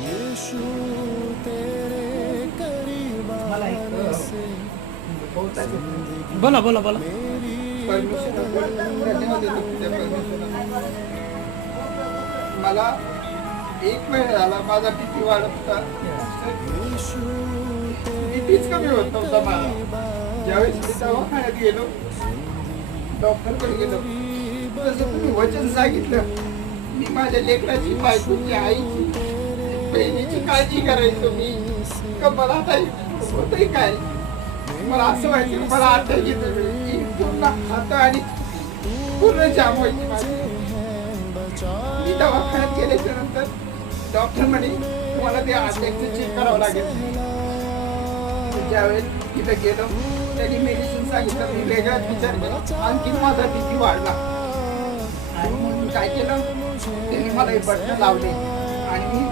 यीशु तेरे करीब मला एक आने से बहुत आहे बोला बोला बोला. परमिशन धन्यवाद देतो तुझ्या परमिशनला. मला एक महिना झाला माझा बीपी वाढत होता. बीपीच कमी होत नव्हता मला. ज्यावेळेस मी दवाखान्यात गेलो, डॉक्टरकडे गेलो, तसं तुम्ही वचन सांगितलं, मी माझ्या लेकराची, बायकोची, आईची, बहिणीची काळजी करायचो. मी का मला आता होतंय काय? मला असं व्हायचं मला आता घेतो पूर्ण हात आणि पूर्ण जाम व्हायची माझी. मी दवाखान्यात गेल्याच्या नंतर डॉक्टर म्हणे तुम्हाला ते अटॅकचं चेक करावं लागेल. ज्यावेळेस तिथं गेलो त्यांनी मेडिसिन सांगितलं. मी वेगळाच विचार केला, आणखी माझा बीपी वाढला. आणि म्हणून काय केलं, त्यांनी मला हे बटणं लावले आणि मी